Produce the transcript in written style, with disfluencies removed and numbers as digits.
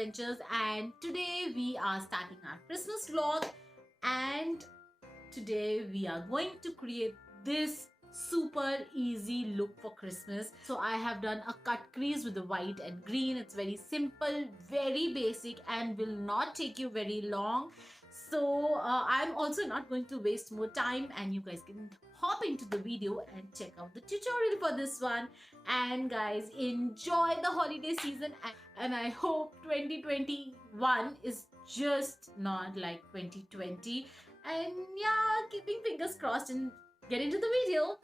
adventures, and today we are starting our Christmas vlog. And today we are going to create this super easy look for Christmas. So I have done a cut crease with the white and green. It's very simple, very basic, and will not take you very long. So I'm also not going to waste more time, and you guys can hop into the video and check out the tutorial for this one. And guys, enjoy the holiday season, and I hope 2021 is just not like 2020. And yeah, keeping fingers crossed, and get into the video.